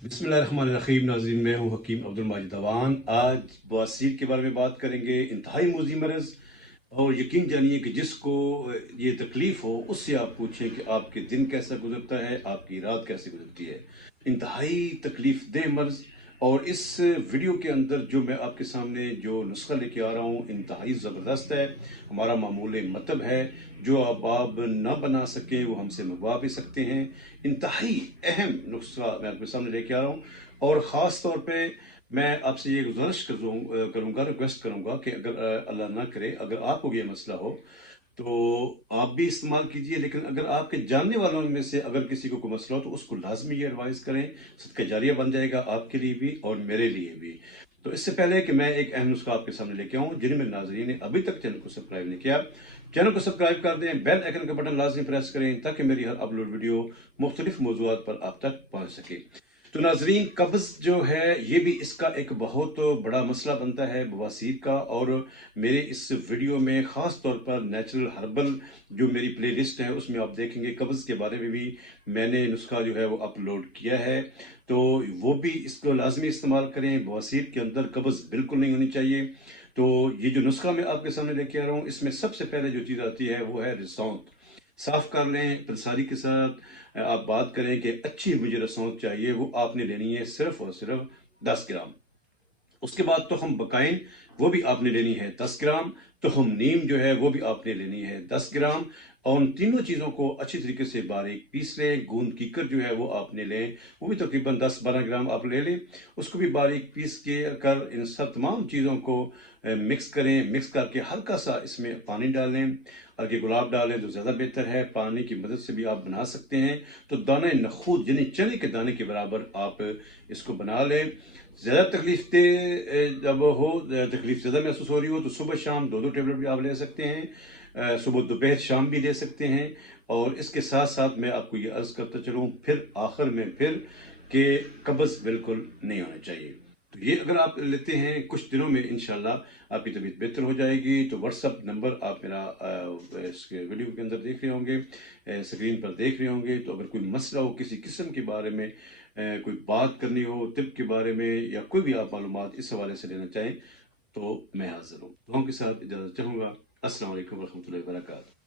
बिस्मिल्लाहिर्रहमानिर्रहीम। नाज़रीन, मैं हूँ हकीम अब्दुल माजिद अवान। आज बवासीर के बारे में बात करेंगे। इंतहाई मोज़ी मरज़, और यकीन जानिए कि जिसको ये तकलीफ़ हो उससे आप पूछें कि आपके दिन कैसा गुजरता है, आपकी रात कैसे गुजरती है। इंतहाई तकलीफ़ दह मर्ज़। और इस वीडियो के अंदर जो मैं आपके सामने जो नुस्खा लेके आ रहा हूँ इंतहाई ज़बरदस्त है। हमारा मामूल मतलब है, जो आप ना बना सकें वो हमसे मंगवा भी सकते हैं। इंतहाई अहम नुस्खा मैं आपके सामने लेके आ रहा हूँ। और ख़ास तौर पे मैं आपसे ये गुजारिश करूँगा, रिक्वेस्ट करूँगा कि अगर अल्लाह ना करे अगर आपको ये मसला हो तो आप भी इस्तेमाल कीजिए। लेकिन अगर आपके जानने वालों में से अगर किसी को कोई मसला हो तो उसको लाजमी ये एडवाइस करें। सदका जारिया बन जाएगा आपके लिए भी और मेरे लिए भी। तो इससे पहले कि मैं एक अहम नुस्खा आपके सामने लेके आऊँ, जिन मेरे नाज़रीन ने अभी तक चैनल को सब्सक्राइब नहीं किया, चैनल को सब्सक्राइब कर दें, बेल आइकन का बटन लाजमी प्रेस करें ताकि मेरी हर अपलोड वीडियो मुख्तलिफ मौज़ूआत पर आप तक पहुँच सके। तो नाजरीन, कब्ज़ जो है ये भी इसका एक बहुत बड़ा मसला बनता है बवासीर का। और मेरे इस वीडियो में ख़ास तौर पर नेचुरल हर्बल जो मेरी प्लेलिस्ट है उसमें आप देखेंगे कब्ज़ के बारे में भी मैंने नुस्खा जो है वो अपलोड किया है। तो वो भी इसको लाजमी इस्तेमाल करें। बवासीर के अंदर कब्ज़ बिल्कुल नहीं होनी चाहिए। तो ये जो नुस्खा मैं आपके सामने लेके आ रहा हूँ इसमें सबसे पहले जो चीज़ आती है वो है रिसौंत। साफ कर लें पंसारी के साथ। आप बात करें कि अच्छी मुझे रसौंत चाहिए, वो आपने लेनी है सिर्फ और सिर्फ 10 ग्राम। उसके बाद तुहम बकाइन वो भी आपने लेनी है 10 ग्राम। तुहम नीम जो है वो भी आपने लेनी है 10 ग्राम। और उन तीनों चीज़ों को अच्छी तरीके से बारीक पीस लें। गूंद कीकर जो है वो आपने लें, वो भी तकरीबन 10-12 ग्राम आप ले लें। उसको भी बारीक पीस के कर इन सब तमाम चीज़ों को मिक्स करें। मिक्स करके हल्का सा इसमें पानी डालें। हल्के गुलाब डालें तो ज़्यादा बेहतर है। पानी की मदद से भी आप बना सकते हैं। तो दाने नखूद यानी चने के दाने के बराबर आप इसको बना लें। ज़्यादा तकलीफ दे जब हो, तकलीफ ज़्यादा महसूस हो रही हो तो सुबह शाम दो दो टेबलेट भी आप ले सकते हैं। सुबह दोपहर शाम भी ले सकते हैं। और इसके साथ साथ मैं आपको ये अर्ज़ करता चलूँ फिर आखिर में फिर कि कब्ज़ बिल्कुल नहीं होना चाहिए। तो ये अगर आप लेते हैं कुछ दिनों में इंशाल्लाह आपकी तबीयत बेहतर हो जाएगी। तो व्हाट्सअप नंबर आप मेरा इसके वीडियो के अंदर देख रहे होंगे, स्क्रीन पर देख रहे होंगे। तो अगर कोई मसला हो किसी किस्म के बारे में, कोई बात करनी हो तिब के बारे में, या कोई भी आप मालूमात इस हवाले से लेना चाहें तो मैं हाजिर हूँ। दुआओं के साथ इजाज़त चाहूँगा। अस्सलाम वालेकुम रहमतुल्लाहि व बरकातहू।